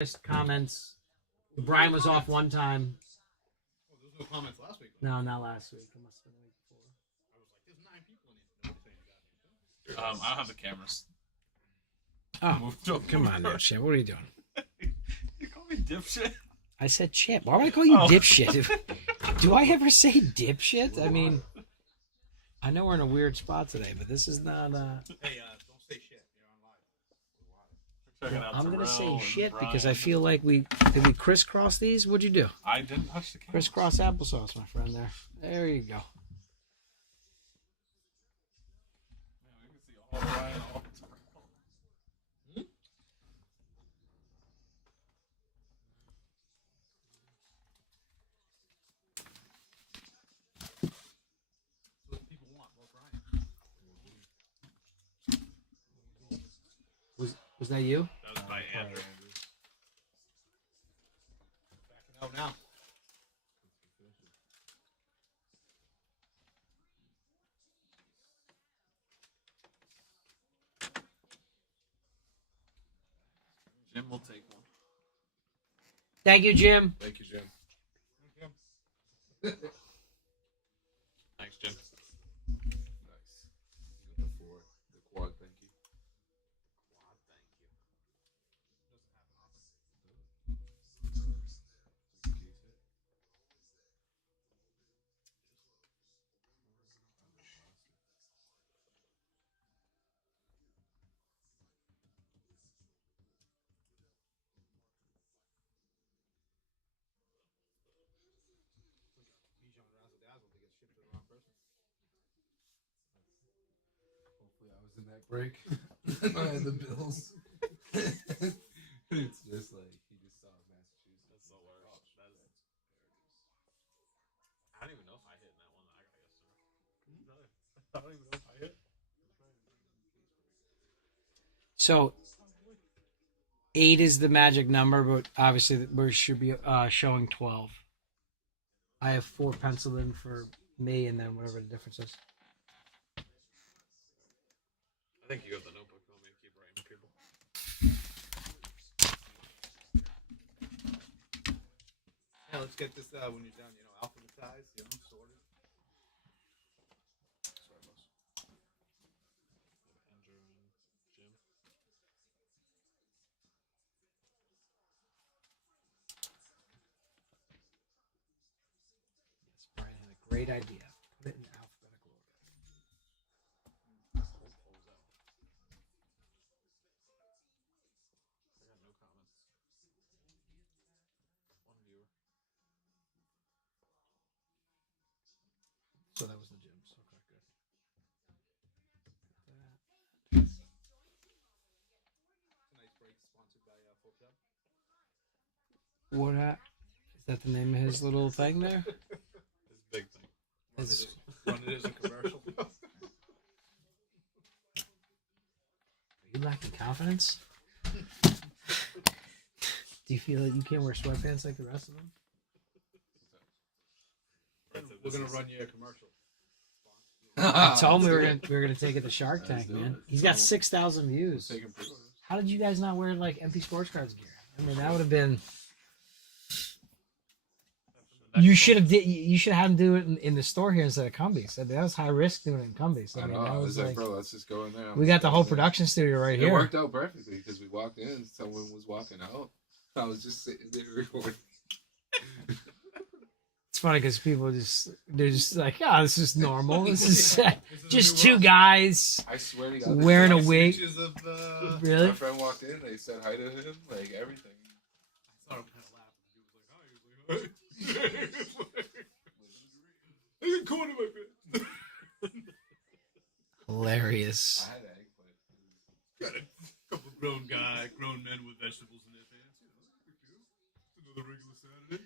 Just comments. Brian was off one time. Oh, there was no comments last week. No, not last week. It must have been the week before. I was like, there's 9 people in here. Nobody saying goddamn thing. I don't have the cameras. Oh, come on now, Chip. What are you doing? You call me dipshit? I said Chip. Why would I call you dipshit? Do I ever say dipshit? I mean, I know we're in a weird spot today, but this is not. Hey, don't say shit. You're on live. Checking out I'm gonna say Terrell shit and because I Brian. feel like we crisscross these. What'd you do? I didn't touch the camera. Crisscross applesauce, my friend. There you go. Yeah, we can see all Brian, all Terrell. That's what people want. Well, Brian. Was that you? That was by Andrew. Backing out now. Jim will take one. Thank you, Jim. Thank you, Jim. Thanks, Jim. Nice. You got the 4, the quad, thank you. Quad, thank you. Bijan Razzle Dazzle to get shipped to the wrong person. Hopefully I was in that break. I had the Bills. It's just like, he just saw Massachusetts. That's the worst. That is. I don't even know if I hit in that one that I got yesterday. I don't even know if I hit. So 8 is the magic number, but obviously we should be showing 12. I have 4 penciled in for me, and then whatever the difference is. I think you got the notebook on me to keep writing people. Yeah, let's get this when you're done, alphabetized, sorted. Sorry, boss. Andrew and Jim. Yes, Brian had a great idea. Put it in alphabetical order. We'll close out. I got no comments. One viewer. So that was the Jim's. Okay, good. Tonight's break sponsored by Full Chub. What? Is that the name of his little thing there? This big thing. Run it as a commercial. Are you lacking confidence? Do you feel like you can't wear sweatpants like the rest of them? We're gonna run you a commercial. I told him we were gonna take it to Shark Tank, man. He's got 6,000 views. Taking pre-orders. How did you guys not wear like MP Sports Cards gear? I mean, that would have been. You should have had him do it in the store here instead of Cumbies. That was high risk doing it in Cumbies. I I mean, know. that I was was like, like, bro, let's just go in there. we got the whole production studio right It here. worked out perfectly because we walked in, someone was walking out. I was just sitting there recording. It's funny because people they're just like, oh, this is normal. This is just 2 guys I swear to God. wearing a the wig. Pictures of, Really? My friend walked in, they said hi to him, like everything. I saw him kind of laughing. He was like, "Hi." He was like, "I got corn in my pants." Hilarious. I had eggplant. Got a couple grown men with vegetables in their pants. It's another regular Saturday.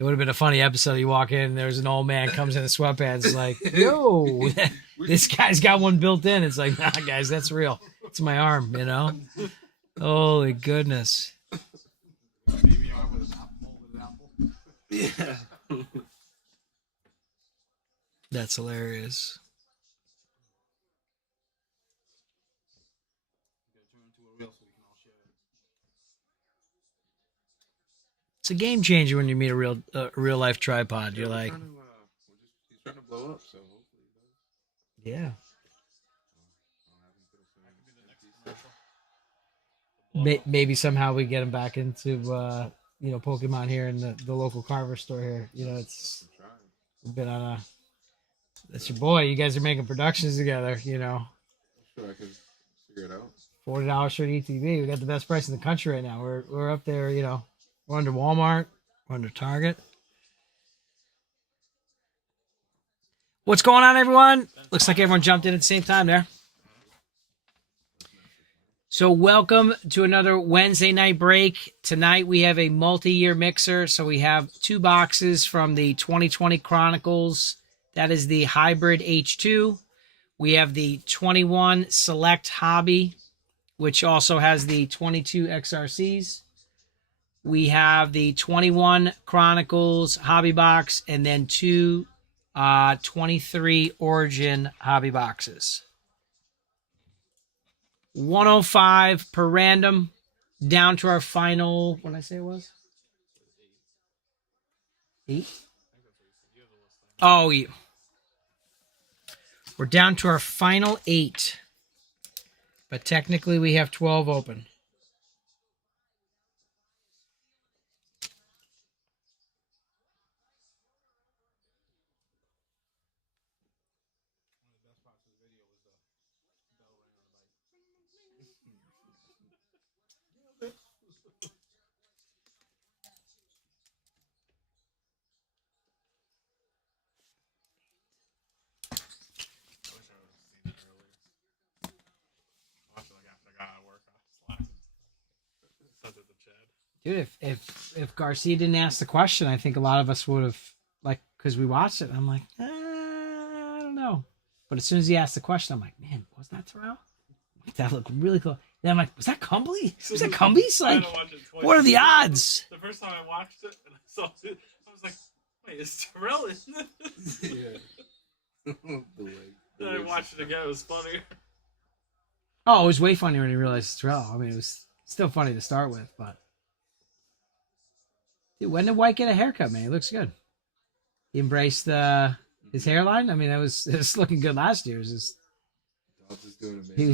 It would have been a funny episode. You walk in, and there's an old man comes in the sweatpants, like, yo, this guy's got one built in. It's like, nah, guys, that's real. It's my arm, Holy goodness. Baby arm with an apple. Yeah. That's hilarious. You gotta turn into a reel so we can all share it. It's a game changer when you meet a real life tripod. You're we're like, trying to, he's trying to blow up, so hopefully he does. yeah. Blow up. Maybe somehow we get him back into Pokemon here in the local Carver store here. It's I'm trying. we've been on a. That's your boy. You guys are making productions together. I'm sure I could figure it out. $40 for an ETB. We got the best price in the country right now. We're up there. We're under Walmart. We're under Target. What's going on, everyone? Looks like everyone jumped in at the same time there. So welcome to another Wednesday night break. Tonight we have a multi-year mixer. So we have 2 boxes from the 2020 Chronicles. That is the Hybrid H2. We have the 21 Select Hobby, which also has the 22 XRCs. We have the 21 Chronicles Hobby Box and then 2 23 Origin Hobby Boxes. 105 per random, down to our final, what did I say it was? 8? Oh, yeah. We're down to our final 8. But technically we have 12 open. I wish I would have seen it earlier. Watch it like after I got out of work. I sent it to Chad. Dude, if Garcia didn't ask the question, I think a lot of us would have, because we watched it, I'm like, I don't know. But as soon as he asked the question, I'm like, man, was that Terrell? That looked really cool. Then I'm like, was that Cumby? Was that Cumby's? I had Like, to watch it twice. what are the odds? The first time I watched it and I saw it, I was like, wait, is Terrell in this? Yeah. The leg. Then I watched it again. It was funny. Oh, it was way funnier when you realized it's Terrell. I mean, it was still funny to start with, but. Dude, when did White get a haircut, man? He looks good. He embraced his hairline. I mean, it was looking good last year. It was just, Dobbs is doing amazing. he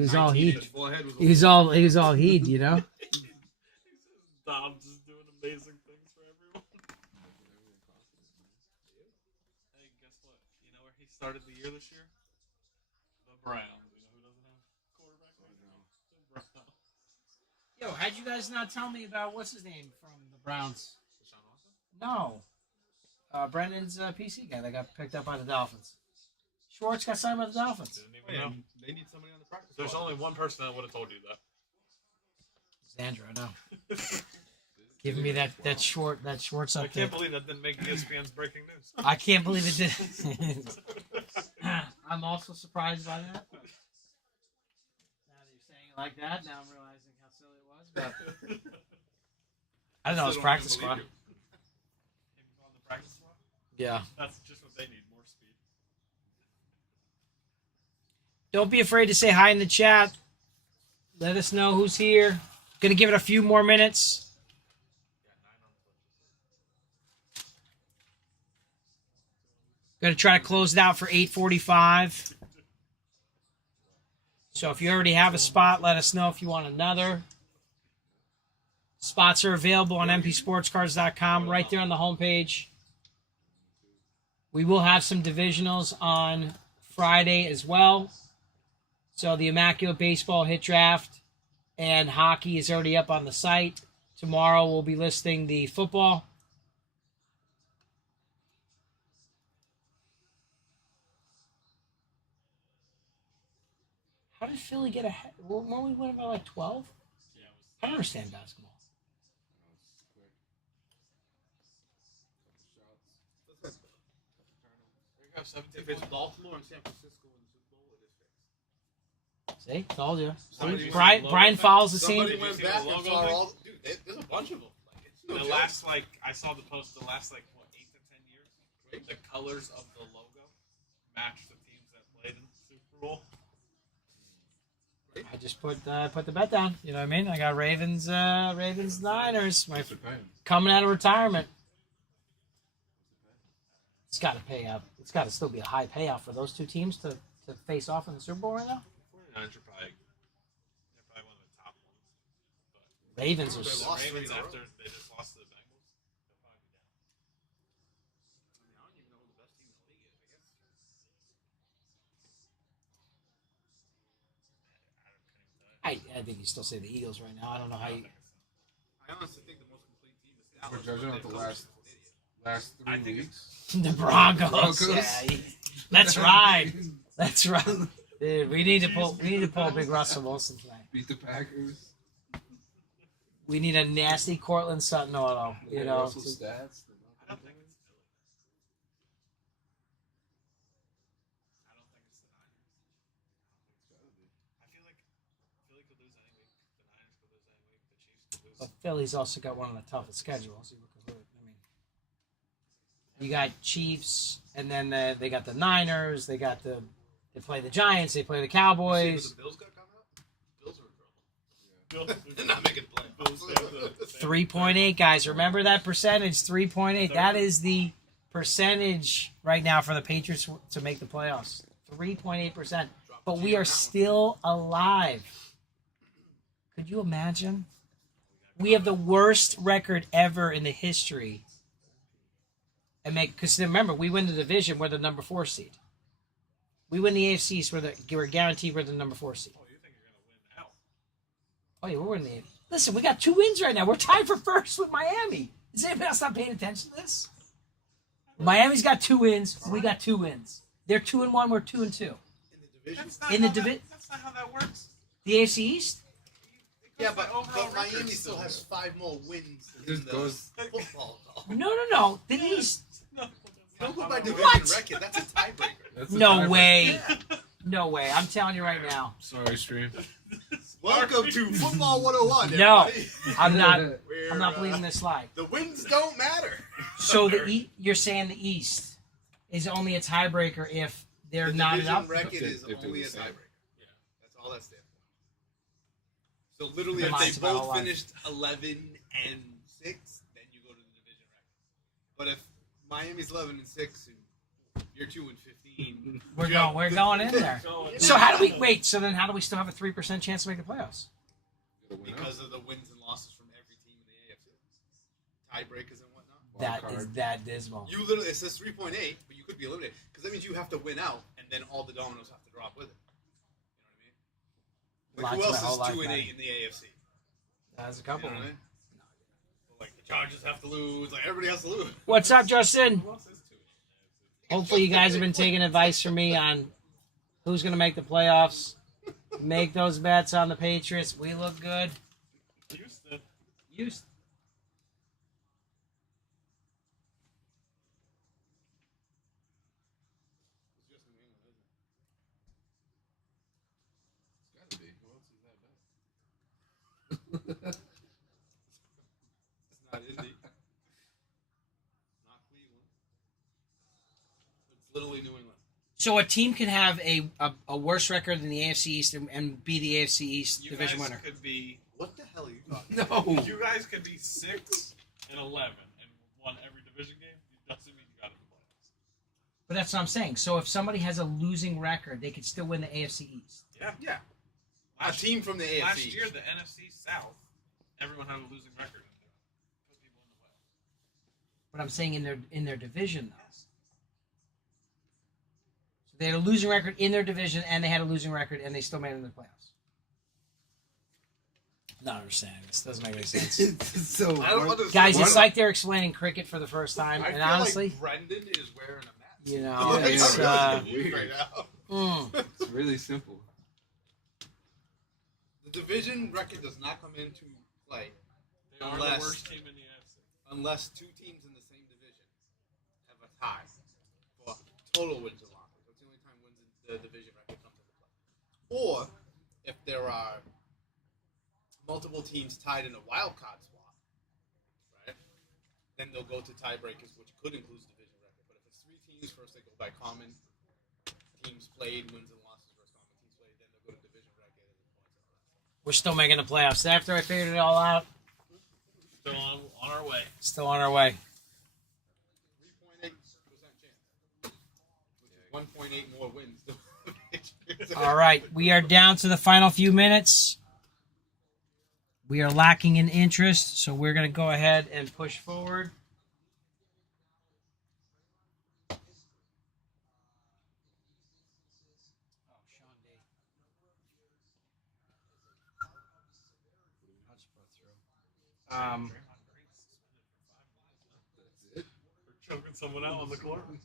was all heat. Full head was He was all heat, you know? Dobbs is doing amazing things for everyone. Hey, guess what? You know where he started the year this year? The Browns. You know who doesn't have a quarterback right now? The Browns. Yo, how'd you guys not tell me about what's his name from the Browns? Deshaun Watson? No. Brendan's PC guy that got picked up by the Dolphins. Schwartz got signed by the Dolphins. Didn't even know. They need somebody on the practice There's squad. only one person that would have told you that. Xandra, I know. Giving me that Schwartz I update. can't believe that didn't make ESPN's breaking news. I can't believe it did. I'm also surprised by that. But now that you're saying it like that, now I'm realizing how silly it was. But I didn't know it was Still don't practice even believe squad. Him on the practice squad? Yeah. That's just what they need, more speed. Don't be afraid to say hi in the chat. Let us know who's here. Gonna give it a few more minutes. Gonna try to close it out for 8:45. So if you already have a spot, let us know if you want another. Spots are available on mpsportscards.com right there on the homepage. We will have some divisionals on Friday as well. So the Immaculate Baseball Hit Draft and hockey is already up on the site. Tomorrow we'll be listing the football. How did Philly get ahead? Weren't we winning by like 12? Yeah, it was. I don't understand basketball. There you go, 17. If it's Baltimore and San Francisco in the Super Bowl, it is fixed. See? Told you. Somebody- Brian follows the Somebody same. went Did you see back the and logo saw thing? all. Dude, there's a bunch of them. Like, it's no The joke. last, I saw the post, the last, 8 to 10 years, the colors of the logo match the teams that played in the Super Bowl. I just put the bet down. You know what I mean? I got Ravens Niners. My Depends. coming out of retirement. It's got to pay up. It's got to still be a high payout for those two teams to face off in the Super Bowl right now. 49ers are probably one of the top ones. Ravens They are. lost The three Ravens in a row. after they just lost to the Bengals. They'll probably be down. I don't even know who the best team in the league is. I think you still say the Eagles right now. I don't know how you. I honestly think the most complete team is We're Dallas. judging but off the their coach last is an idiot. 3 I think weeks. The Broncos. Broncos. Yeah, let's ride. Let's ride. Dude, we need to pull Big Russell Wilson tonight. Beat the Packers. We need a nasty Cortland Sutton auto. You know. Russell stats. I don't think it's Philly. I don't think it's the Niners. I feel like Philly could lose any week. The Niners could lose any week. The Chiefs could lose. But Philly's also got one of the toughest schedules. You look at it. I mean, you got Chiefs, and then they got the Niners. They play the Giants. They play the See Cowboys. who the Bills got coming up? Bills are in trouble. Bills- They're not making the Bills have playoffs. the- 3.8, guys. Remember that percentage, 3.8. That is the percentage right now for the Patriots to make the playoffs. 3.8%. But we are still alive. Could you imagine? We have the worst record ever in the history. Because remember, we win the division, we're the number 4 seed. We win the AFC East, we're guaranteed we're the number 4 seed. Oh, you think you're gonna win out? Oh, yeah, we're in the. Listen, we got 2 wins right now. We're tied for first with Miami. Is anybody else not paying attention to this? Miami's got 2 wins. We got 2 wins. They're 2-1. We're 2-2. In the division. That's not In the how that- divi- That's not how that works. The AFC East. It Yeah, goes by but overall Miami record still has 5 more wins This in the goes- football. No. The East. No, Don't go by that's division What? record. That's a tiebreaker. That's a No tiebreaker. way. No way. I'm telling you right now. Sorry, stream. Welcome to Football 101. No. Everybody. I'm not. We're, I'm not believing this lie. The wins don't matter. So you're saying the East is only a tiebreaker if they're The knotted division up. record If is they're only a the same. tiebreaker. Yeah, that's all that stands for. So literally, Been if lying to they my whole both life. finished 11-6, then you go to the division record. But if Miami's 11-6 and you're 2-15, We're going in there. So how do we wait? So then how do we still have a 3% chance to make the playoffs? Gotta win out. because of the wins and losses from every team in the AFC, tiebreakers and whatnot. Wild That card. is that dismal. You literally, it says 3.8, but you could be eliminated because that means you have to win out, and then all the dominoes have to drop with it. You know what I mean? Like Lied who to my whole else life, is 2-8 man. in the AFC? There's a You couple. know what I mean? Like the Chargers have to lose, like everybody has to lose. What's up, Justin? Who else is 2-8? Hopefully you guys have been taking advice from me on who's going to make the playoffs. Make those bets on the Patriots. We look good. Houston. Houston. It's gotta be. Who else is that bad? It's not Indy. Not Cleveland. It's literally New England. So a team can have a worse record than the AFC East and be the AFC East You division guys winner. could be. What the hell are you talking about? No. You guys could be 6-11 and won every division game. It doesn't mean you got in the playoffs. But that's what I'm saying. So if somebody has a losing record, they could still win the AFC East. Yeah. Yeah. A Last, team from the AFC. last year, the NFC South, everyone had a losing record. Put people in the way. But I'm saying in their division though. So they had a losing record in their division, and they had a losing record, and they still made it in the playoffs. Not understanding this. Doesn't make any sense. So I don't understand. Guys, Why it's not? like they're explaining cricket for the first time, I and feel honestly, like Brendan is wearing a mask. you know, Yeah, it's yeah, Weird right now. it's really simple. The division record does not come into play They are Unless- the worst team in the NFC. unless 2 teams in the same division have a tie for total wins and losses. That's the only time wins in the division record comes into play. Or if there are multiple teams tied in a wild card spot, right? Then they'll go to tiebreakers, which could include the division record. But if it's 3 teams, first they go by common teams played, wins and losses versus common teams played. Then they'll go to division record and points. We're still making the playoffs. After I figured it all out, Still on our way. still on our way. 3.8% chance. Which is 1.8 more wins. than the Patriots. All right, we are down to the final few minutes. We are lacking in interest, so we're going to go ahead and push forward. That's it. We're choking someone out on the court. He's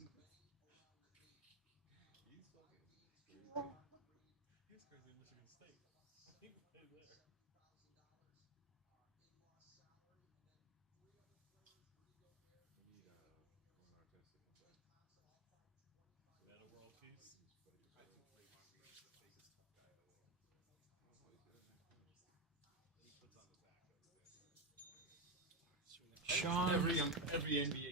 crazy in Michigan State. He played there. Meta world peace. Sean. Every NBA player.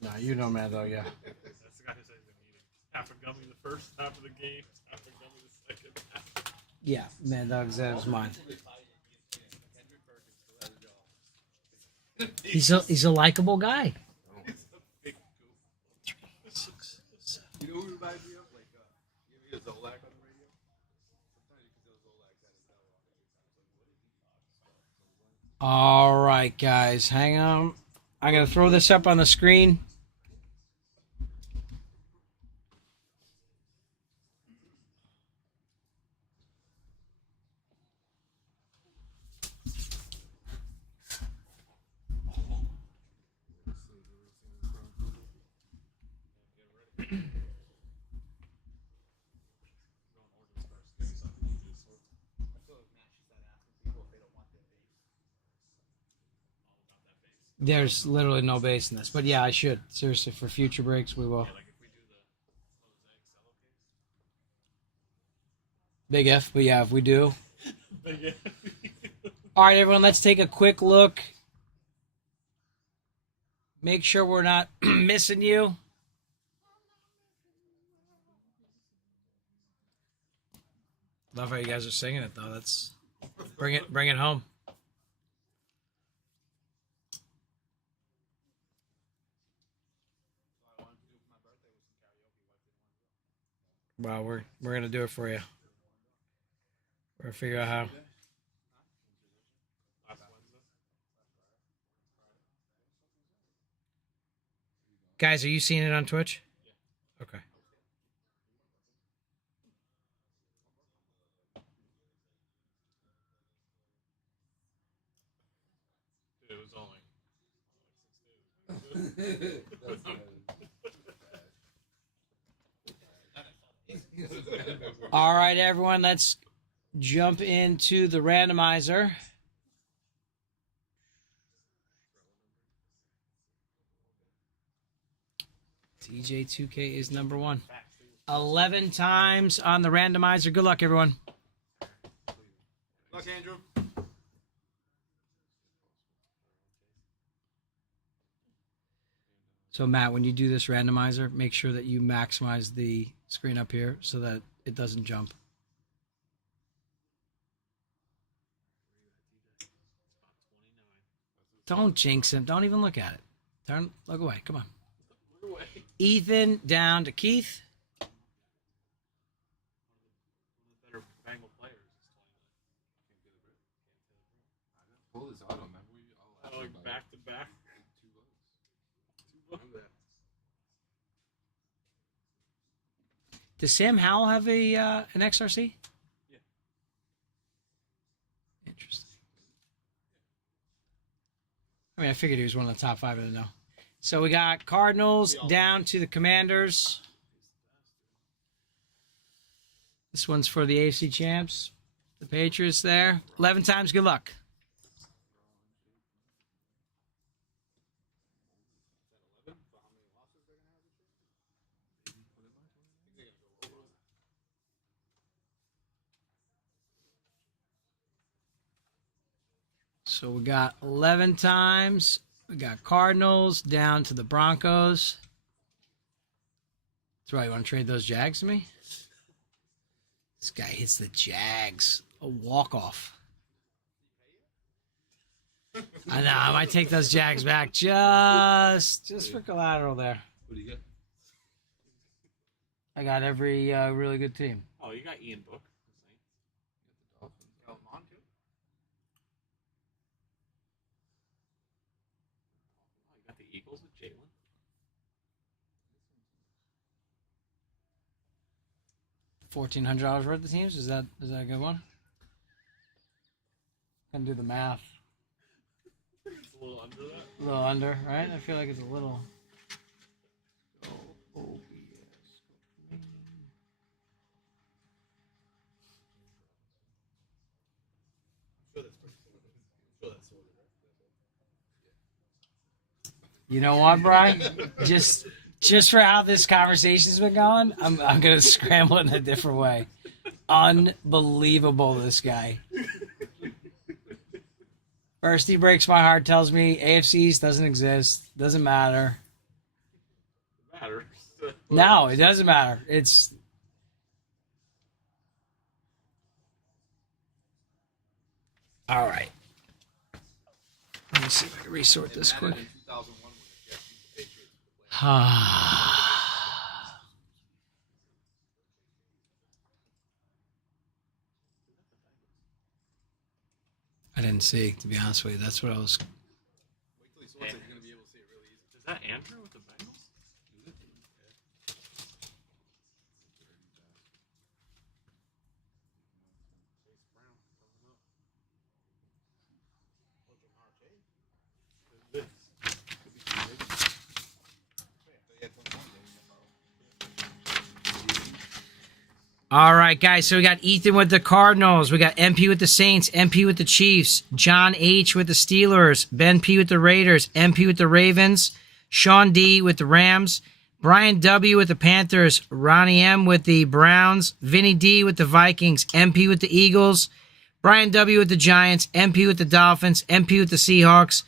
No, you know Mad Dog, yeah. That's the guy who said he's been eating half a gummy the first half of the game, half a gummy the second half. Yeah, Mad Dog's that was mine. He's a likable guy. He's a big goof. You know who reminds me of? Like, you hear Zolak on the radio? Sometimes you can tell Zolak had his album. All right, guys, hang on. I'm going to throw this up on the screen. There's literally no bass in this, but yeah, I should. Seriously, for future breaks, we will. Yeah, like if we do the mosaic Big F, but yeah, if we do. cello case. All right, everyone, let's take a quick look. Make sure we're not missing you. Love how you guys are singing it, though. That's bring it home. Well, we're gonna do it for you. We're gonna figure out how. Last Wednesday. Guys, are you seeing it on Twitch? Okay. It was only 6 days. All right, everyone, let's jump into the randomizer. TJ2K is number one. 11 times on the randomizer. Good luck, everyone. Look, Andrew. So, Matt, when you do this randomizer, make sure that you maximize the screen up here so that it doesn't jump. Don't jinx him. Don't even look at it. Look away. Come on. Ethan down to Keith. Better Bengal players is Pull his auto, remember we all Oh, like back to back. 2 votes. 2 votes. Does Sam Howell have an XRC? Yeah. Interesting. I mean, I figured he was one of the top 5 in it now. So we got Cardinals down to the Commanders. This one's for the AFC champs. The Patriots there. 11 times, good luck. So we got 11 times. We got Cardinals down to the Broncos. That's right. You want to trade those Jags to me? This guy hits the Jags. A walk-off. I know. I might take those Jags back just for collateral there. What do you get? I got every really good team. Oh, you got Ian Book. Got Lamont, too. Oh, you got the Eagles with Jalen. $1,400 worth of teams. Is that a good one? Can do the math. It's a little under that. A little under, right? I feel like it's a little. You know what, Brian? Just for how this conversation's been going, I'm gonna scramble it in a different way. Unbelievable, this guy. First, he breaks my heart, tells me AFC East doesn't exist, doesn't matter. It matters. No, it doesn't matter. It's all right. Let me see if I can resort this quick. In 2001 when the Jets beat the Patriots for the playoffs. I didn't see, to be honest with you. That's what I was. Wait till he sorts it, you're going to be able to see it really easy. Is that Andrew with the Bengals? All right, guys. So we got Ethan with the Cardinals. We got MP with the Saints. MP with the Chiefs. John H with the Steelers. Ben P with the Raiders. MP with the Ravens. Sean D with the Rams. Brian W with the Panthers. Ronnie M with the Browns. Vinny D with the Vikings. MP with the Eagles. Brian W with the Giants. MP with the Dolphins. MP with the Seahawks.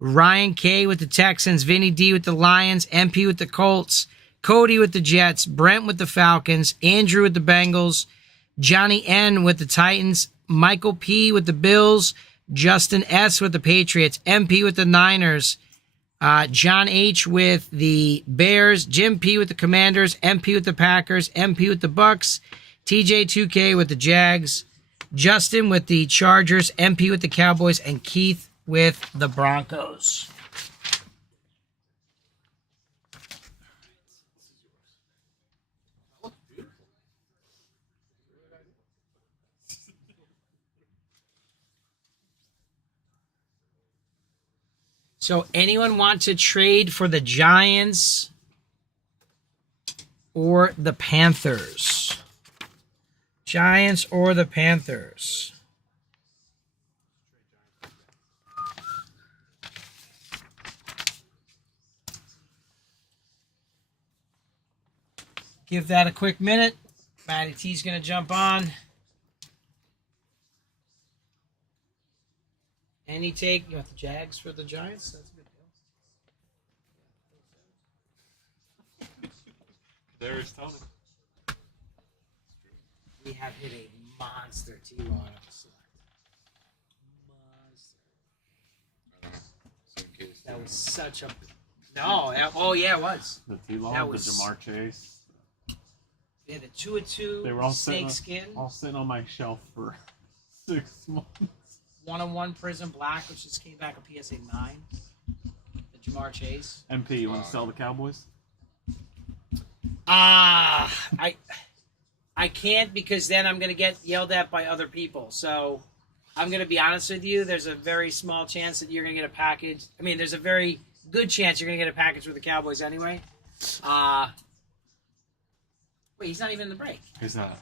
Ryan K with the Texans. Vinny D with the Lions. MP with the Colts. Cody with the Jets, Brent with the Falcons, Andrew with the Bengals, Johnny N with the Titans, Michael P with the Bills, Justin S with the Patriots, MP with the Niners, John H with the Bears, Jim P with the Commanders, MP with the Packers, MP with the Bucks, TJ2K with the Jags, Justin with the Chargers, MP with the Cowboys, and Keith with the Broncos. So anyone want to trade for the Giants or the Panthers? Giants or the Panthers? Give that a quick minute. Matty T's going to jump on. Any take? You want the Jags for the Giants? That's a good deal. There's Tony. We have hit a monster T-Law on select. Monster. That was such a... No. Oh, yeah, it was. The T-Law, That the was- Jamar Chase. Yeah, the 2-2 They were all snake sitting, skin. all sitting on my shelf for 6 months. 101 Prism Black, which just came back a PSA 9. The Jamar Chase. MP, you want to sell the Cowboys? I can't because then I'm going to get yelled at by other people. So I'm going to be honest with you. There's a very small chance that you're going to get a package. I mean, there's a very good chance you're going to get a package with the Cowboys anyway. Wait, he's not even in the break. Who's that?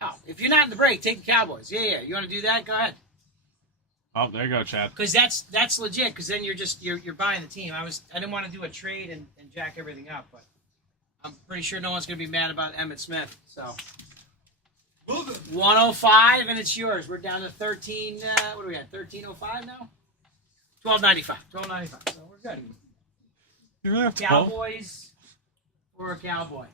Oh, if you're not in the break, take the Cowboys. Yeah. You want to do that? Go ahead. Oh, there you go, Chad. Because that's legit. Because then you're buying the team. I didn't want to do a trade and jack everything up, but I'm pretty sure no one's going to be mad about Emmitt Smith. So 105 and it's yours. We're down to 13. What do we got? 1305 now. 1295. 1295. So we're good. You really have 12? Cowboys or a Cowboy.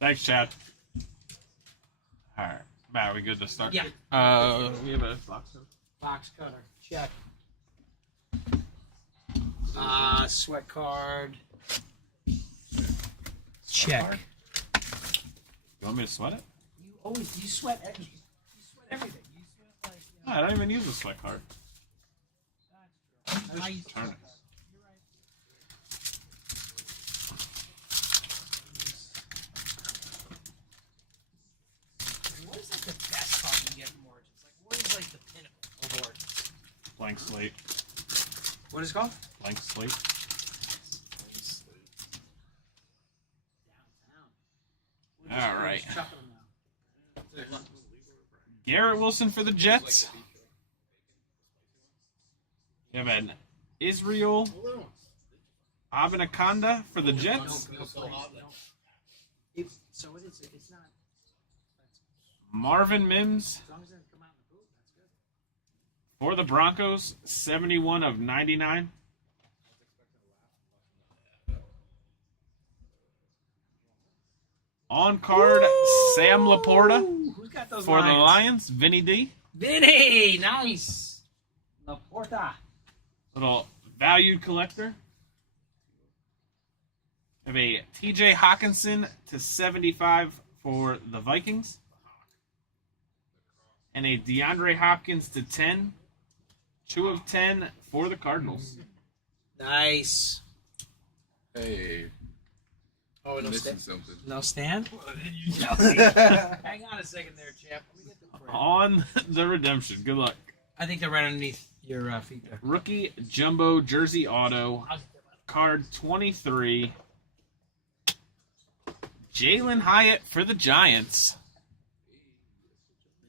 Thanks, Chad. All right. Matt, are we good to start? Yeah. We have a box. Box cutter. Check. Sweat card. Check. You want me to sweat it? You sweat everything. You sweat everything. You sweat like. No, I don't even use a sweat card. That's true. I use turn it. You're right. What is like the best card you get from Origins? Like, what is like the pinnacle of Origins? Blank slate. What is it called? Blank slate. Downtown. All right. We're just chucking them now. Garrett Wilson for the Jets. You have an Israel Abinaconda for the Jets. So it's not. Marvin Mims As long as it doesn't come out in the poop, that's good. for the Broncos, 71 of 99. On card, Sam Laporta Who's got those for the Lions? Lions, Vinny D. Vinny, nice. Laporta. Little valued collector. Have a TJ Hawkinson to 75 for the Vikings. And a DeAndre Hopkins to 10. 2 of 10 for the Cardinals. Nice. Hey, Oh, no missing stand. something. No stand. Hang on a second there, champ. Let me get the frame. On the redemption. Good luck. I think they're right underneath your feet there. Rookie Jumbo Jersey Auto. Card 23. Jalen Hyatt for the Giants.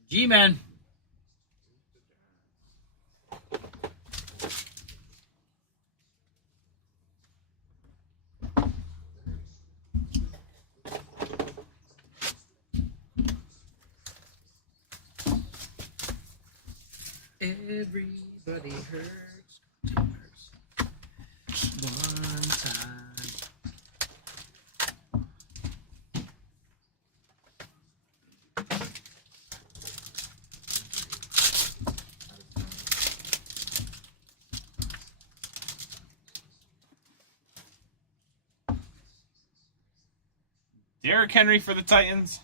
G-Man. Everybody hurts. One time. Derrick Henry for the Titans.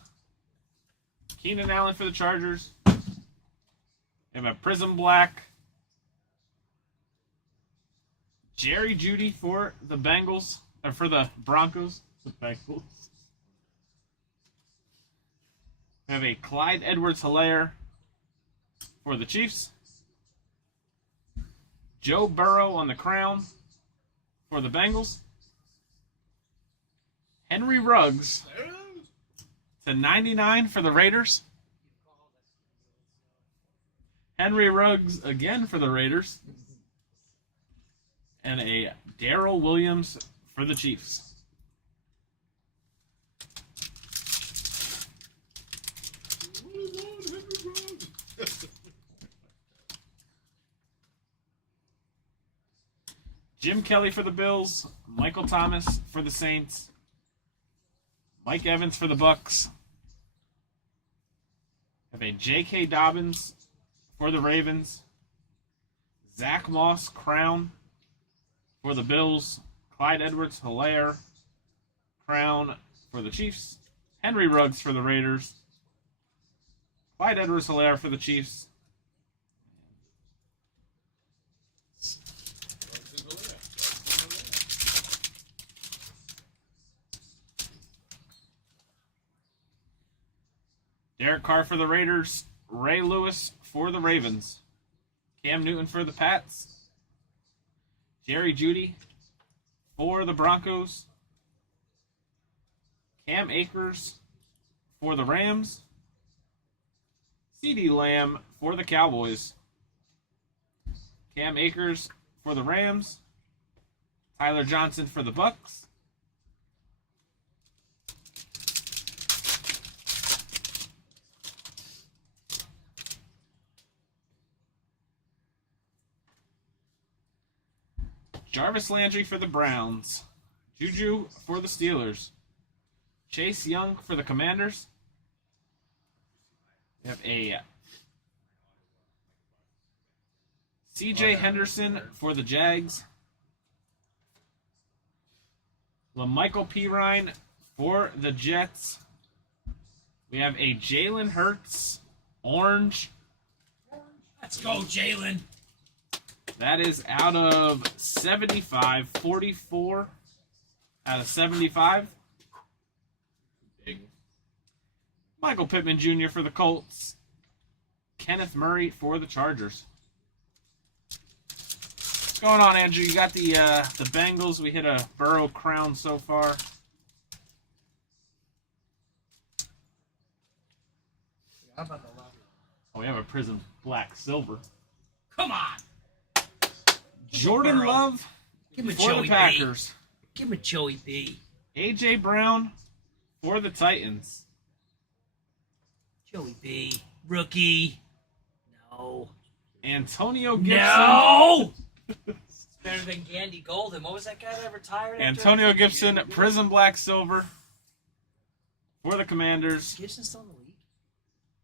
Keenan Allen for the Chargers. We have a Prism Black. Jerry Jeudy for the Bengals. Or for the Broncos. The Bengals. We have a Clyde Edwards-Helaire for the Chiefs. Joe Burrow on the crown for the Bengals. Henry Ruggs to 99 for the Raiders. Henry Ruggs again for the Raiders. And a Darrell Williams for the Chiefs. Jim Kelly for the Bills. Michael Thomas for the Saints. Mike Evans for the Bucks. Have a J.K. Dobbins for the Ravens. Zach Moss crown for the Bills. Clyde Edwards-Helaire crown for the Chiefs. Henry Ruggs for the Raiders. Clyde Edwards-Helaire for the Chiefs. Derek Carr for the Raiders. Ray Lewis for the Ravens. Cam Newton for the Pats. Jerry Jeudy for the Broncos. Cam Akers for the Rams. CeeDee Lamb for the Cowboys. Cam Akers for the Rams. Tyler Johnson for the Bucks. Jarvis Landry for the Browns. Juju for the Steelers. Chase Young for the Commanders. We have a CJ Henderson for the Jags. LaMichael Pirine for the Jets. We have a Jalen Hurts orange. Let's go, Jalen. That is out of 75. 44 out of 75. Big. Michael Pittman Jr. for the Colts. Kenneth Murray for the Chargers. What's going on, Andrew? You got the Bengals. We hit a Burrow crown so far. Oh, we have a Prism Black Silver. Come on. Jordan Burrow. Love Give him a for Joey the Packers. B. Give him a Joey B. A.J. Brown for the Titans. Joey B. Rookie. No. Antonio Gibson. No! It's better than Gandy Golden. What was that guy that retired? after- Antonio Gibson, Prism Black Silver for the Commanders. Is Gibson still in the league?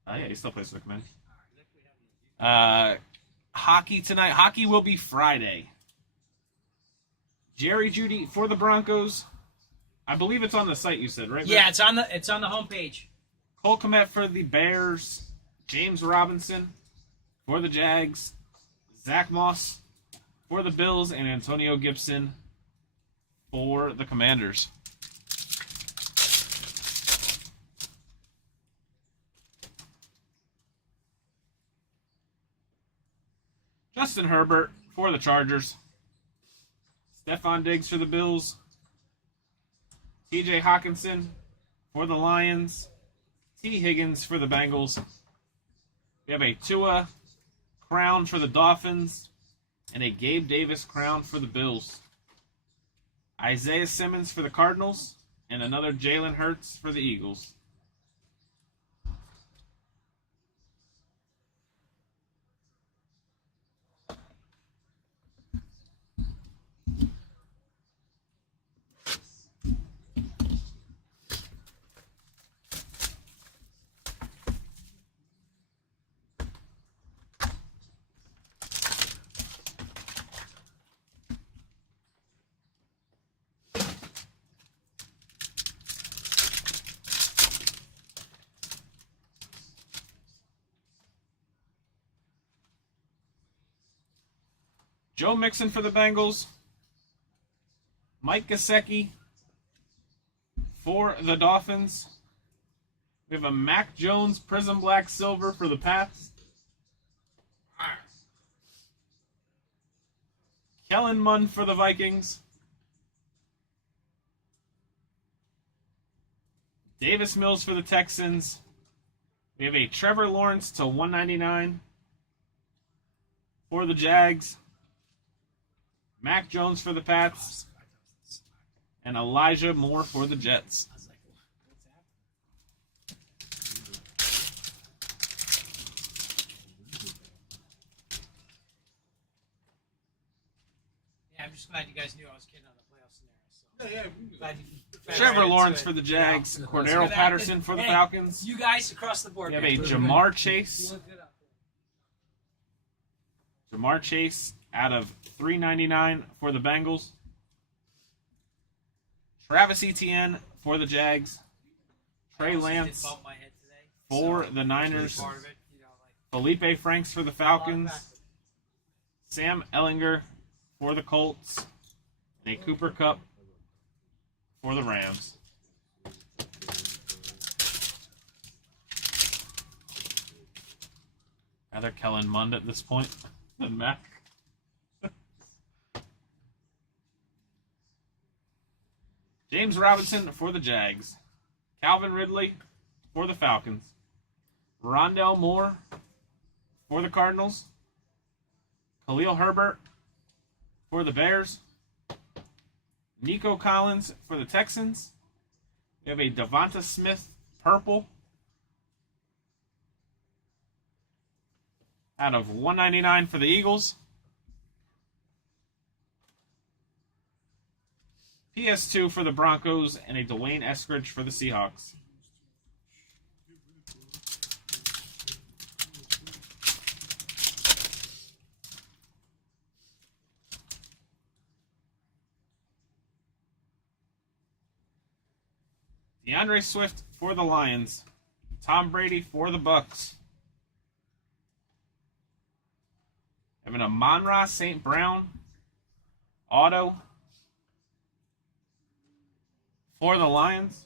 Oh, yeah, he still plays for the Commanders. Hockey tonight. Hockey will be Friday. Jerry Jeudy for the Broncos. I believe it's on the site, you said, right? Yeah, it's on the homepage. Cole Kmet for the Bears. James Robinson for the Jags. Zach Moss for the Bills. And Antonio Gibson for the Commanders. Justin Herbert for the Chargers. Stephon Diggs for the Bills. TJ Hawkinson for the Lions. T. Higgins for the Bengals. We have a Tua crown for the Dolphins and a Gabe Davis crown for the Bills. Isaiah Simmons for the Cardinals and another Jalen Hurts for the Eagles. Joe Mixon for the Bengals. Mike Gesicki for the Dolphins. We have a Mac Jones Prism Black Silver for the Pats. Kellen Mond for the Vikings. Davis Mills for the Texans. We have a Trevor Lawrence to 199 for the Jags. Mac Jones for the Pats. And Elijah Moore for the Jets. Yeah, I'm just glad you guys knew I was kidding on the playoff scenario. So. Yeah, we Glad you Trevor right Lawrence into for it. the Jags. Yeah. Cordero Look at Patterson that. for the Hey, Falcons. You guys across the board. We have man. a Really Jamar good. Chase. You look good out there. Jamar Chase out of $3.99 for the Bengals. Travis Etienne for the Jags. Trey I also did Lance bump my head today, for so the Niners. part of it, you know, like, Felipe Franks for the Falcons. Sam Ellinger for the Colts. And a Cooper Kupp for the Rams. Rather Kellen Mond at this point. And Mac. James Robinson for the Jags. Calvin Ridley for the Falcons. Rondell Moore for the Cardinals. Khalil Herbert for the Bears. Nico Collins for the Texans. We have a Devonta Smith purple out of 199 for the Eagles. PS2 for the Broncos and a Dwayne Eskridge for the Seahawks. DeAndre Swift for the Lions. Tom Brady for the Bucks. Having a Amon-Ra St. Brown auto for the Lions.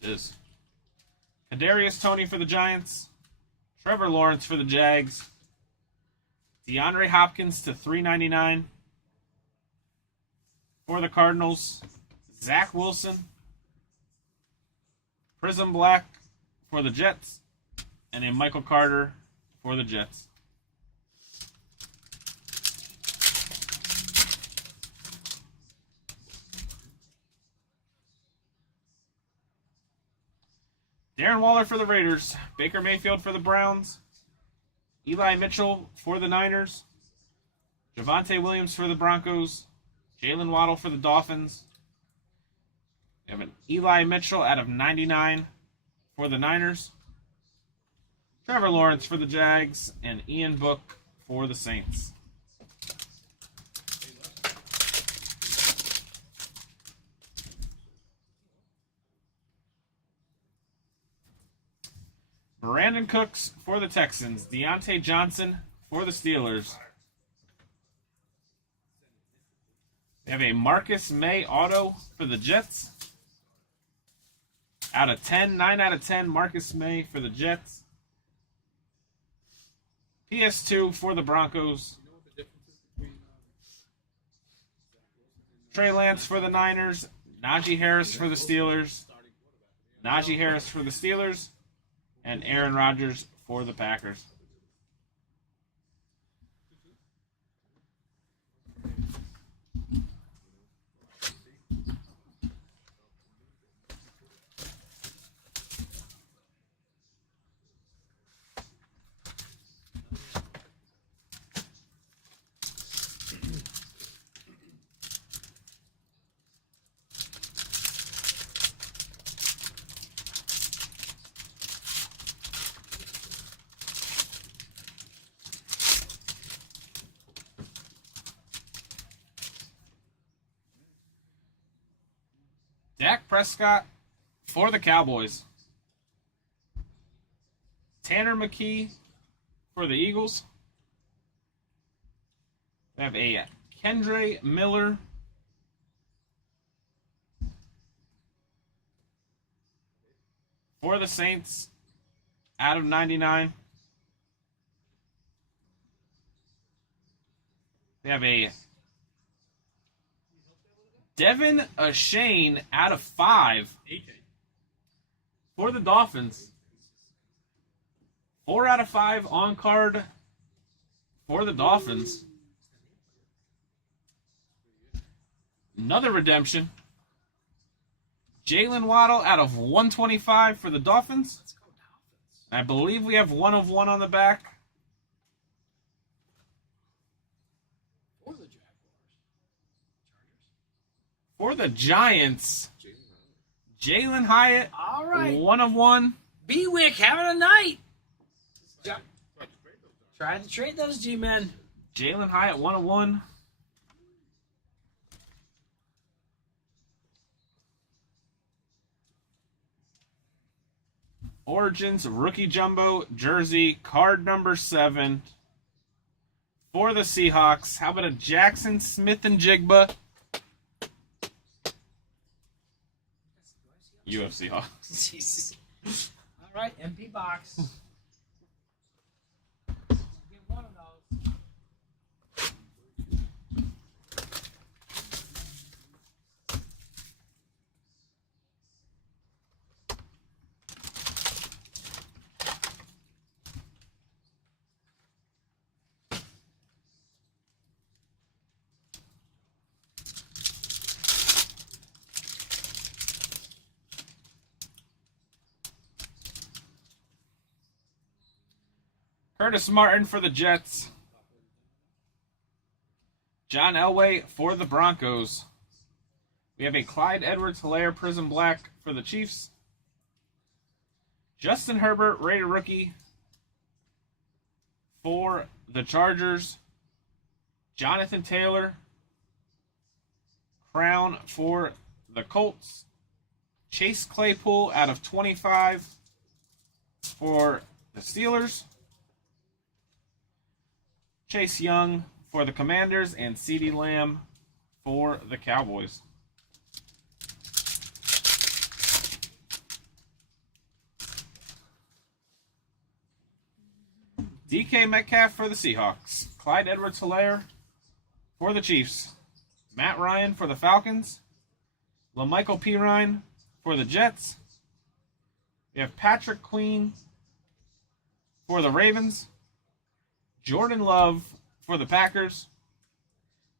Is Kadarius Toney for the Giants. Trevor Lawrence for the Jags. DeAndre Hopkins to $3.99 for the Cardinals. Zach Wilson, Prism Black for the Jets, and a Michael Carter for the Jets. Darren Waller for the Raiders, Baker Mayfield for the Browns, Eli Mitchell for the Niners, Javonte Williams for the Broncos, Jalen Waddle for the Dolphins. We have an Eli Mitchell out of 99 for the Niners. Trevor Lawrence for the Jags. And Ian Book for the Saints. Brandon Cooks for the Texans. Deontay Johnson for the Steelers. We have a Marcus May auto for the Jets. Out of 10, 9 out of 10, Marcus May for the Jets. PS2 for the Broncos. Trey Lance for the Niners. Najee Harris for the Steelers. Najee Harris for the Steelers. And Aaron Rodgers for the Packers. Dak Prescott for the Cowboys. Tanner McKee for the Eagles. We have a Kendre Miller for the Saints out of 99. We have a Devin Achane out of 5 for the Dolphins. 4 out of 5 on card for the Dolphins. Another redemption. Jalen Waddle out of 125 for the Dolphins. I believe we have 1 of 1 on the back. For the Giants, Jalen Hyatt, All right. 1 of 1. B-Wick having a night. Try to trade those G-men. Jalen Hyatt, 1 of 1. Origins rookie jumbo jersey card number 7 for the Seahawks. How about a Jackson Smith and Jigba? UFC Hawks. Jesus. All right, MP box. Curtis Martin for the Jets. John Elway for the Broncos. We have a Clyde Edwards-Helaire Prism Black for the Chiefs. Justin Herbert, Raider rookie for the Chargers. Jonathan Taylor, crown for the Colts. Chase Claypool out of 25 for the Steelers. Chase Young for the Commanders, and CeeDee Lamb for the Cowboys. DK Metcalf for the Seahawks. Clyde Edwards-Helaire for the Chiefs. Matt Ryan for the Falcons. LaMichael Pirine for the Jets. We have Patrick Queen for the Ravens. Jordan Love for the Packers.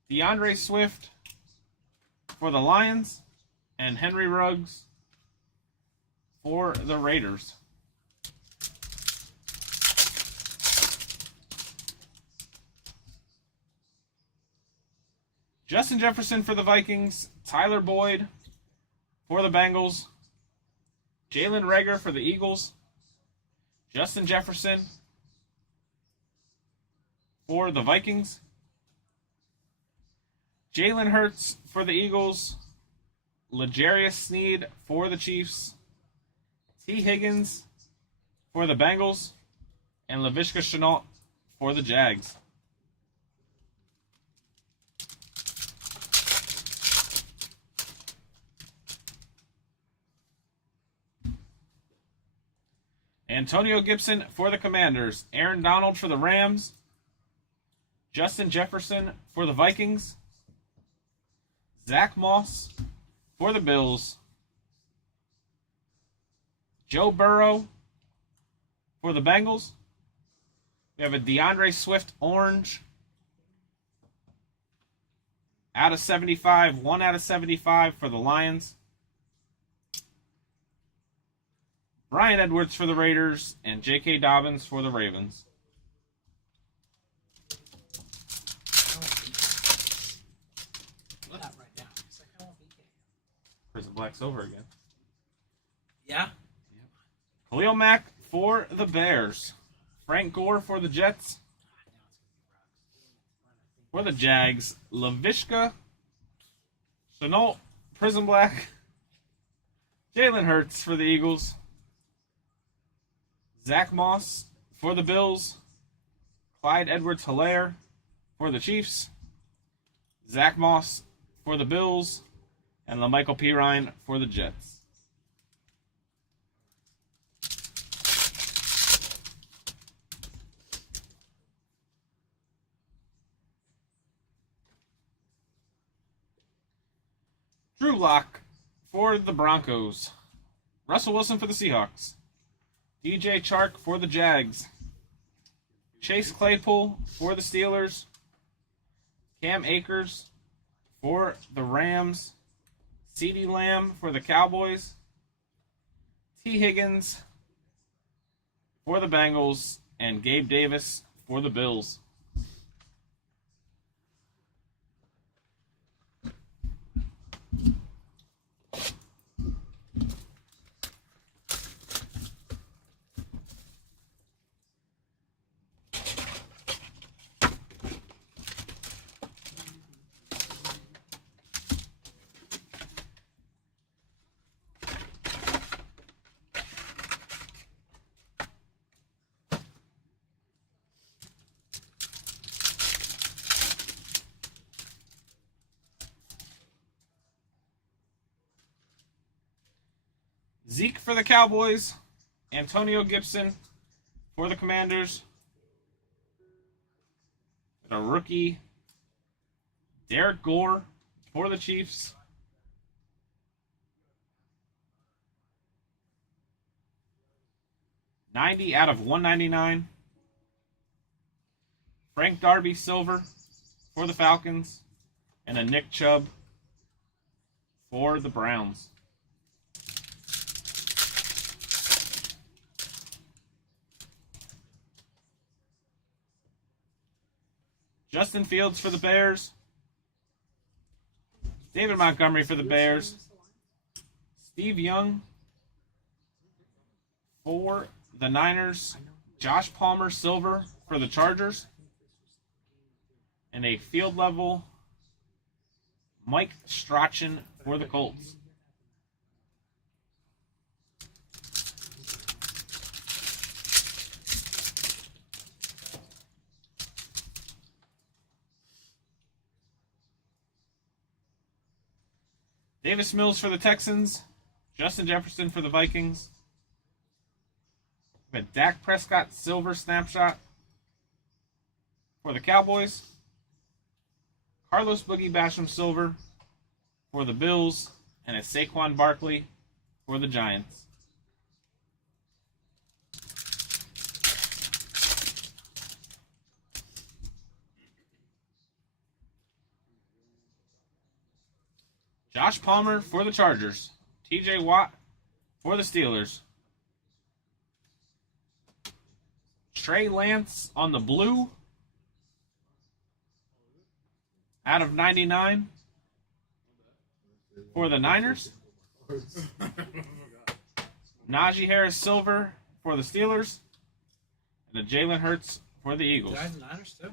DeAndre Swift for the Lions. And Henry Ruggs for the Raiders. Justin Jefferson for the Vikings. Tyler Boyd for the Bengals. Jalen Reagor for the Eagles. Justin Jefferson for the Vikings. Jalen Hurts for the Eagles. L'Jarius Sneed for the Chiefs. T. Higgins for the Bengals. And Laviska Shenault for the Jags. Antonio Gibson for the Commanders. Aaron Donald for the Rams. Justin Jefferson for the Vikings. Zach Moss for the Bills. Joe Burrow for the Bengals. We have a DeAndre Swift orange. Out of 75. 1 out of 75 for the Lions. Bryan Edwards for the Raiders, and J.K. Dobbins for the Ravens. Not right now. It's like I want BK. Prison Black's over again. Yeah. Khalil Mack for the Bears. Frank Gore for the Jets. For the Jags, Laviska Shenault, Prison Black. Jalen Hurts for the Eagles. Zach Moss for the Bills. Clyde Edwards-Helaire for the Chiefs. Zach Moss for the Bills. And LaMichael Pirine for the Jets. Drew Lock for the Broncos. Russell Wilson for the Seahawks. DJ Chark for the Jags. Chase Claypool for the Steelers. Cam Akers for the Rams. CeeDee Lamb for the Cowboys. T. Higgins for the Bengals. And Gabe Davis for the Bills. Zeke for the Cowboys. Antonio Gibson for the Commanders. And a rookie, Derek Gore for the Chiefs. $90 out of $199. Frank Darby Silver for the Falcons. And a Nick Chubb for the Browns. Justin Fields for the Bears. David Montgomery for the Bears. Steve Young for the Niners. Josh Palmer silver for the Chargers. And a field level Mike Strachan for the Colts. Davis Mills for the Texans. Justin Jefferson for the Vikings. We have Dak Prescott silver snapshot for the Cowboys. Carlos Boogie Basham silver for the Bills. And a Saquon Barkley for the Giants. Josh Palmer for the Chargers. TJ Watt for the Steelers. Trey Lance on the blue. Out of 99 for the Niners. Najee Harris silver for the Steelers. And a Jalen Hurts for the Eagles. Did I have the Niners too?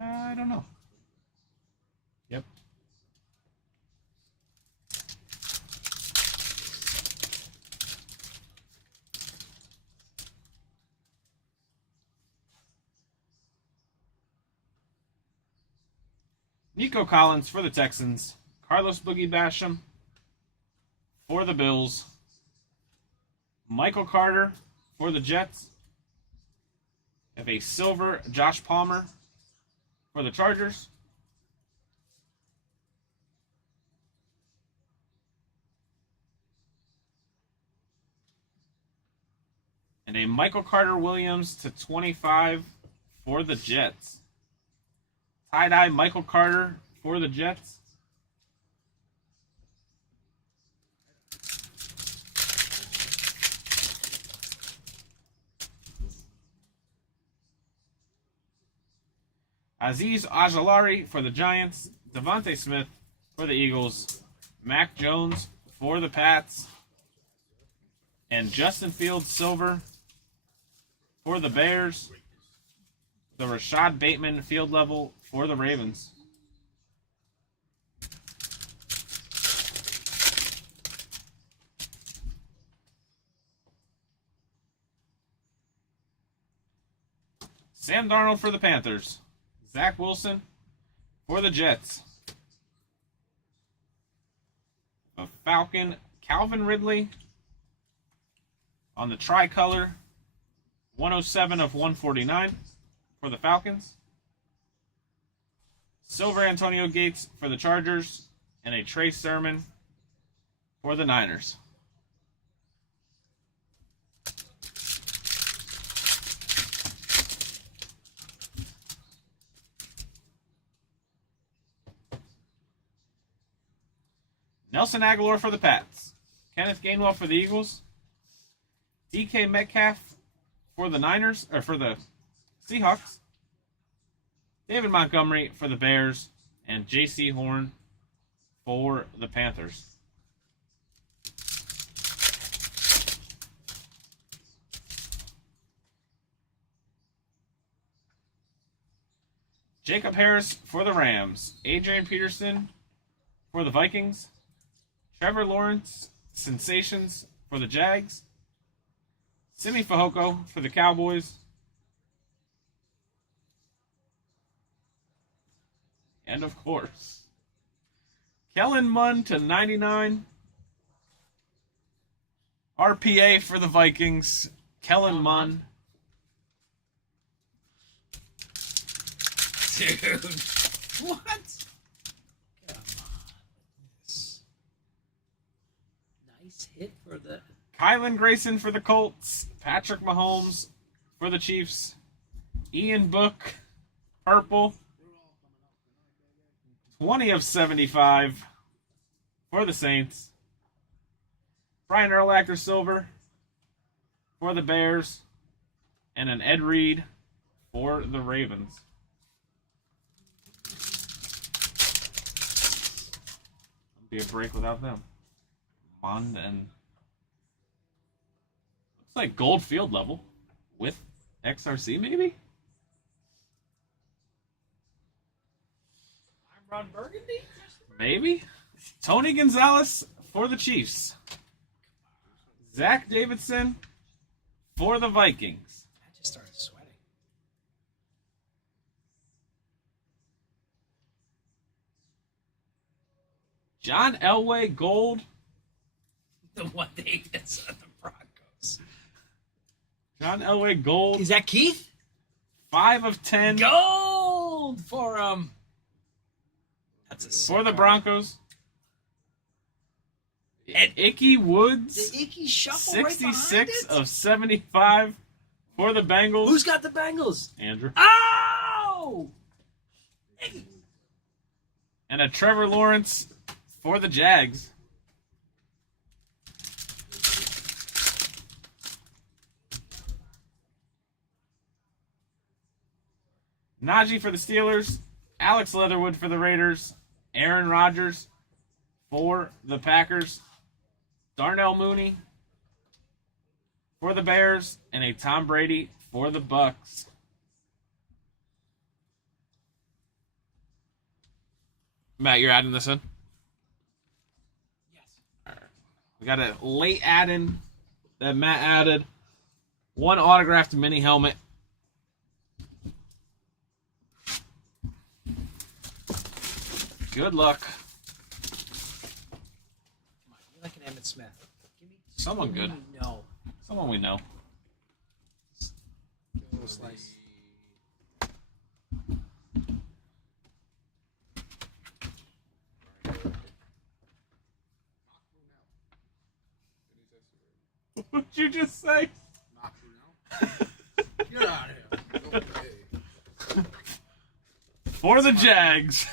I don't know. Yep. Nico Collins for the Texans. Carlos Boogie Basham for the Bills. Michael Carter for the Jets. Have a silver Josh Palmer for the Chargers. And a Michael Carter Williams /25 for the Jets. Tie-dye Michael Carter for the Jets. Azeez Ojulari for the Giants. Devontae Smith for the Eagles. Mac Jones for the Pats. And Justin Fields silver for the Bears. The Rashad Bateman field level for the Ravens. Sam Darnold for the Panthers. Zach Wilson for the Jets. A Falcon, Calvin Ridley on the tricolor, 107 of 149 for the Falcons. Silver Antonio Gates for the Chargers, and a Trey Sermon for the Niners. Nelson Aguilar for the Pats. Kenneth Gainwell for the Eagles. DK Metcalf for the Niners, or for the Seahawks. David Montgomery for the Bears, and J.C. Horn for the Panthers. Jacob Harris for the Rams. Adrian Peterson for the Vikings. Trevor Lawrence, Sensations for the Jags. Simi Fehoko for the Cowboys. And of course, Kellen Munn /99. RPA for the Vikings. Kellen Munn. Dude, what? Come on. Nice hit for the... Kylan Grayson for the Colts. Patrick Mahomes for the Chiefs. Ian Book, purple. 20 of 75 for the Saints. Brian Urlacher silver for the Bears. And an Ed Reed for the Ravens. Be a break without them. Mond and looks like gold field level with XRC maybe. Ron Burgundy? Maybe. Tony Gonzalez for the Chiefs. Zach Davidson for the Vikings. I just started sweating. John Elway gold. The one thing that's on the Broncos. John Elway gold. Is that Keith? 5 of 10 Gold for That's a for the Broncos. And Icky the Woods. Icky shuffle 66 right behind it? of 75 for the Bengals. Who's got the Bengals? Andrew. Oh! Icky. And a Trevor Lawrence for the Jags. Najee for the Steelers. Alex Leatherwood for the Raiders. Aaron Rodgers for the Packers. Darnell Mooney for the Bears. And a Tom Brady for the Bucks. Matt, you're adding this in? Yes. All right. We got a late add-in that Matt added. One autographed mini helmet. Good luck. Come on, you're like an Emmitt Smith. Give me Someone good. No. Someone we know. Slice. What'd you just say? Not true now. You're out of here. Okay. For the Jags.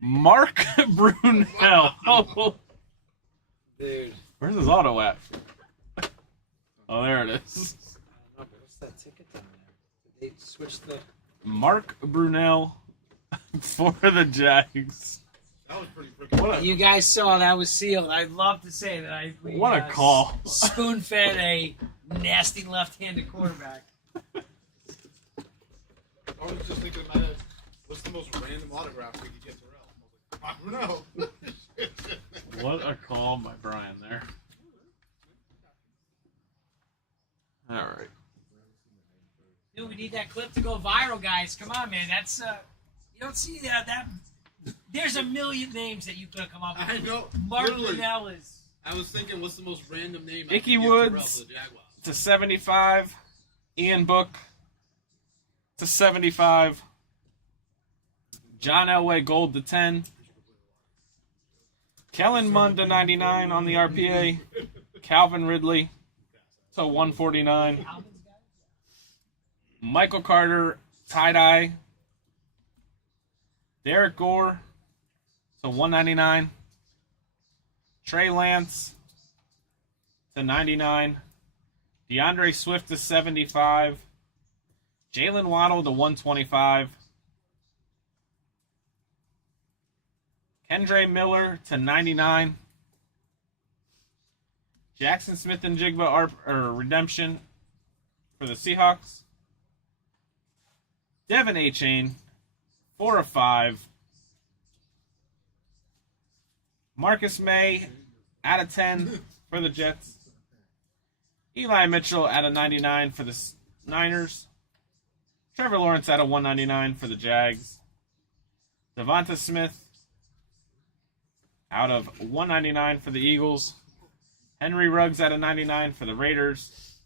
Mark Brunell. Oh, Dude. where's his auto at? Oh, there it is. I don't know, but what's that ticket down there? Did they switch the... Mark Brunell for the Jags. That was pretty freaking. What a, You guys saw that was sealed. I'd love to say that what a call. Spoon-fed a nasty left-handed quarterback. I was just thinking about it. What's the most random autograph we could get Terrell? I was like, I don't know. What a call by Brian there. All right. Dude, we need that clip to go viral, guys. Come on, man. That's you don't see that. There's a million names that you could have come up with. I know. Mark Literally. Liddell is. I was thinking, what's the most random name? I Icky could give Terrell Woods. for the Jaguars? To 75. Ian Book to 75. John Elway gold to 10. Kellen Mund to 99 on the RPA. Calvin Ridley to 149. Michael Carter tie-dye. Derek Gore to 199. Trey Lance to 99. DeAndre Swift to 75. Jalen Waddle to 125. Kendre Miller to 99. Jackson Smith and Jigba redemption for the Seahawks. Devin A-Chain, 4 of 5. Marcus May, out of 10 for the Jets. Eli Mitchell, out of 99 for the Niners. Trevor Lawrence, out of 199 for the Jags. Devonta Smith, out of 199 for the Eagles. Henry Ruggs, out of 99 for the Raiders.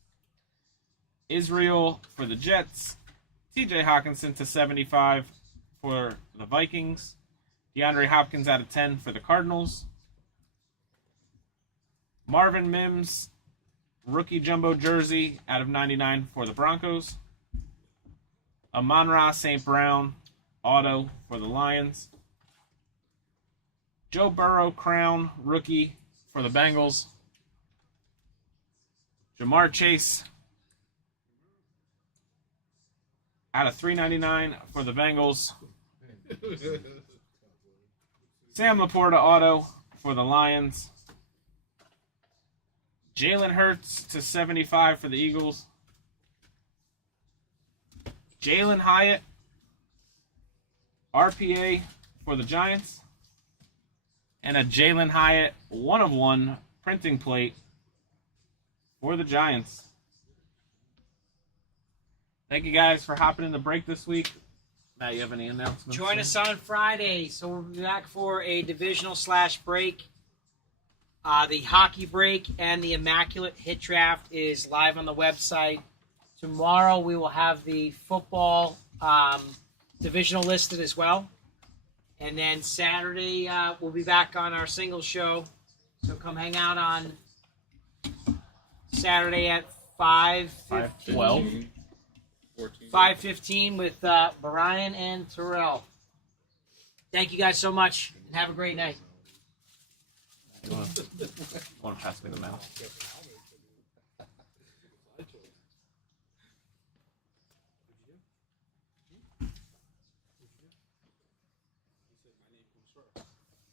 Israel for the Jets. TJ Hawkinson to 75 for the Vikings. DeAndre Hopkins out of 10 for the Cardinals. Marvin Mims, rookie jumbo jersey out of 99 for the Broncos. Amon-Ra St. Brown, auto for the Lions. Joe Burrow crown, rookie for the Bengals. Jamar Chase, out of 399 for the Bengals. Sam Laporta auto for the Lions. Jalen Hurts to 75 for the Eagles. Jalen Hyatt, RPA for the Giants. And a Jalen Hyatt 1/1 printing plate for the Giants. Thank you guys for hopping in the break this week. Matt, you have any announcements? Join us on Friday. So we'll be back for a divisional / break. The hockey break and the Immaculate Hit Draft is live on the website. Tomorrow we will have the football divisional listed as well. And then Saturday we'll be back on our singles show. So come hang out on Saturday at 5:15. 5:12. 14. 5:15 with Brian and Terrell. Thank you guys so much, and have a great night. You want to pass me the mouse?